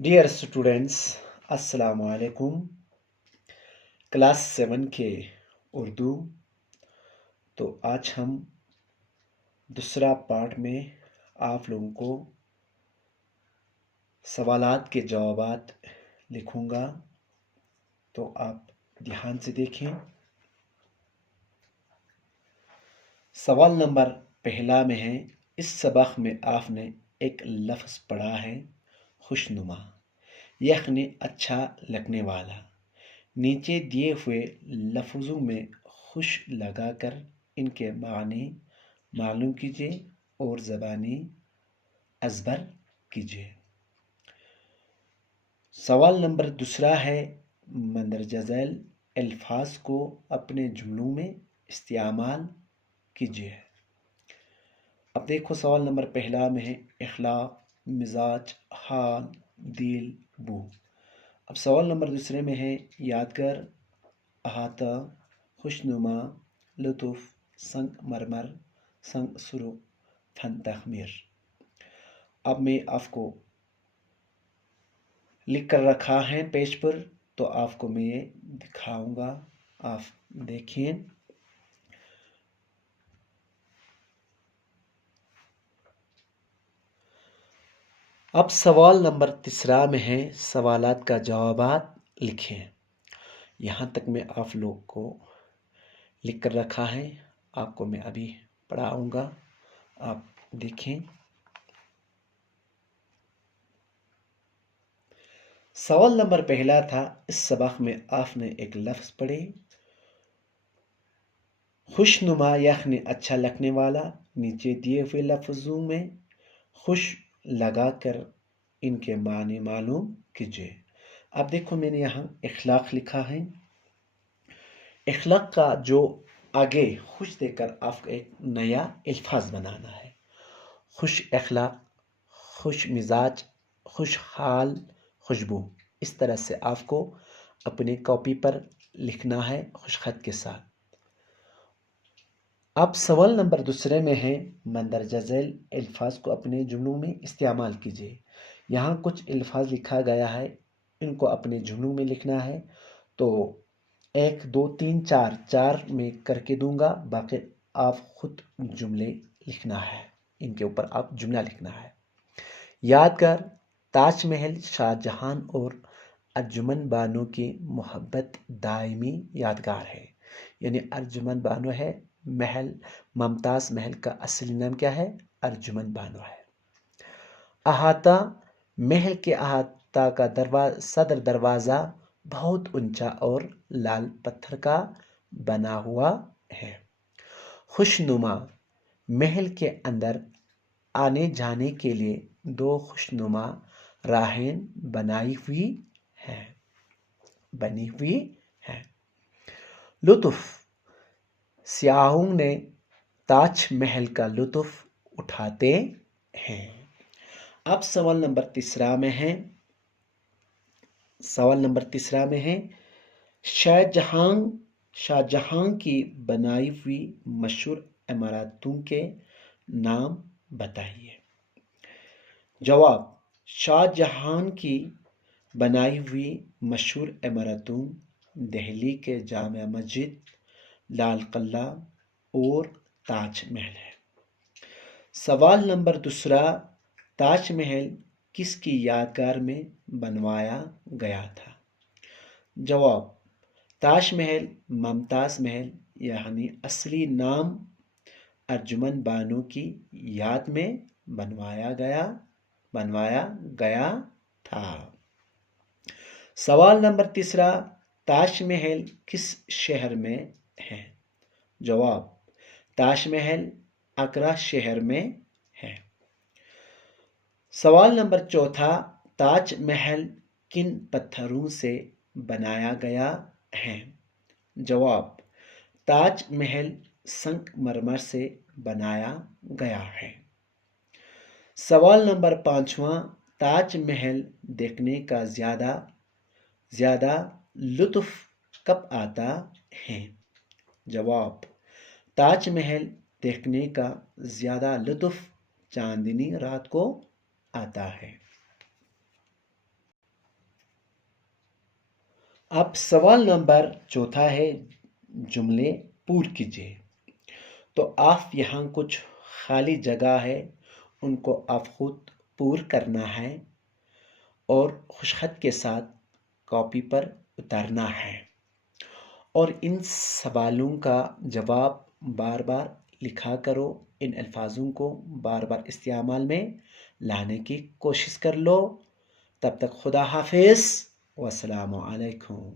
Dear students, अस्सलाम वालेकुम। Class 7 के उर्दू। तो आज हम दूसरा पार्ट में आप लोगों को सवालात के जवाबात लिखूंगा। तो आप ध्यान से देखें। सवाल नंबर पहला में है, इस सबक में आपने एक लफ्ज़ पढ़ा है खुशनुमा, यानी अच्छा लगने वाला। नीचे दिए हुए लफ्ज़ों में खुश लगाकर इनके मानी मालूम कीजिए और ज़बानी अज़बर कीजिए। सवाल नंबर दूसरा है, मंदरजा झैल अल्फाज को अपने जुमलों में इस्तेमाल कीजिए। अब देखो, सवाल नंबर पहला में है इखलाक, मिजाज, हाल, दिल, बू। अब सवाल नंबर दूसरे में है यादगार, अहाता, खुशनुमा, लुत्फ़, संग मरमर, संग सुरु, फन तखमीर। अब मैं आपको लिख कर रखा है पेज पर, तो आपको मैं दिखाऊंगा, आप देखिए। अब सवाल नंबर तीसरा में है, सवालात का जवाबात लिखें। यहाँ तक मैं आप लोग को लिख कर रखा है, आपको मैं अभी पढ़ाऊंगा, आप देखें। सवाल नंबर पहला था, इस सबक में आपने एक लफ्ज़ पढ़े खुशनुमा, यानी अच्छा लगने वाला। नीचे दिए हुए लफ्ज़ों में खुश लगाकर इनके माने मालूम कीजिए। अब देखो, मैंने यहाँ इखलाक लिखा है। इखलाक का जो आगे खुश देकर आपको एक नया अल्फाज बनाना है। खुश अखलाक, खुश मिजाज, खुश हाल, खुशबू। इस तरह से आपको अपनी कॉपी पर लिखना है खुश खत के साथ। अब सवाल नंबर दूसरे में है, मंदरजा झैल अल्फाज को अपने जुमलों में इस्तेमाल कीजिए। यहाँ कुछ अल्फाज लिखा गया है, इनको अपने जुमलों में लिखना है। तो 1 2 3 4 में करके दूंगा, बाकी आप खुद जुमले लिखना है, इनके ऊपर आप जुमला लिखना है। यादगार, ताजमहल शाहजहां और अर्जुमन बानो की मोहब्बत दायमी यादगार है। यानी अर्जुमन बानो है महल, मुमताज़ महल का असली नाम क्या है? अर्जुमन बानो है। अहाता, महल के अहाता का सदर दरवाज़ा बहुत ऊंचा और लाल पत्थर का बना हुआ है। खुशनुमा, महल के अंदर आने जाने के लिए 2 खुशनुमा राहें बनी हुई हैं। लुत्फ़, सियाहों ने ताज महल का लुत्फ़ उठाते हैं। अब सवाल नंबर तीसरा में है, शाहजहां की बनाई हुई मशहूर इमारतों के नाम बताइए। जवाब, शाहजहां की बनाई हुई मशहूर इमारतों दिल्ली के जामिया मस्जिद, लाल किला और ताजमहल है। सवाल नंबर दूसरा, ताजमहल किसकी यादगार में बनवाया गया था? जवाब, ताजमहल मुमताज़ महल यानी असली नाम अर्जुमन बानो की याद में बनवाया गया था। सवाल नंबर तीसरा, ताजमहल किस शहर में है? जवाब, ताजमहल आगरा शहर में है। सवाल नंबर चौथा, ताजमहल किन पत्थरों से बनाया गया है? जवाब, ताजमहल संगमरमर से बनाया गया है। सवाल नंबर पांचवा, ताजमहल देखने का ज्यादा लुत्फ कब आता है? जवाब, ताजमहल देखने का ज्यादा लुत्फ चांदनी रात को आता है। اب سوال نمبر چوتھا ہے، جملے پور کیجیے۔ تو آپ یہاں کچھ خالی جگہ ہے، ان کو آپ خود پور کرنا ہے اور خوش خط کے ساتھ کاپی پر اتارنا ہے، اور ان سوالوں کا جواب بار بار لکھا کرو، ان الفاظوں کو بار بار استعمال میں لانے کی کوشش کر لو۔ تب تک خدا حافظ، والسلام علیکم۔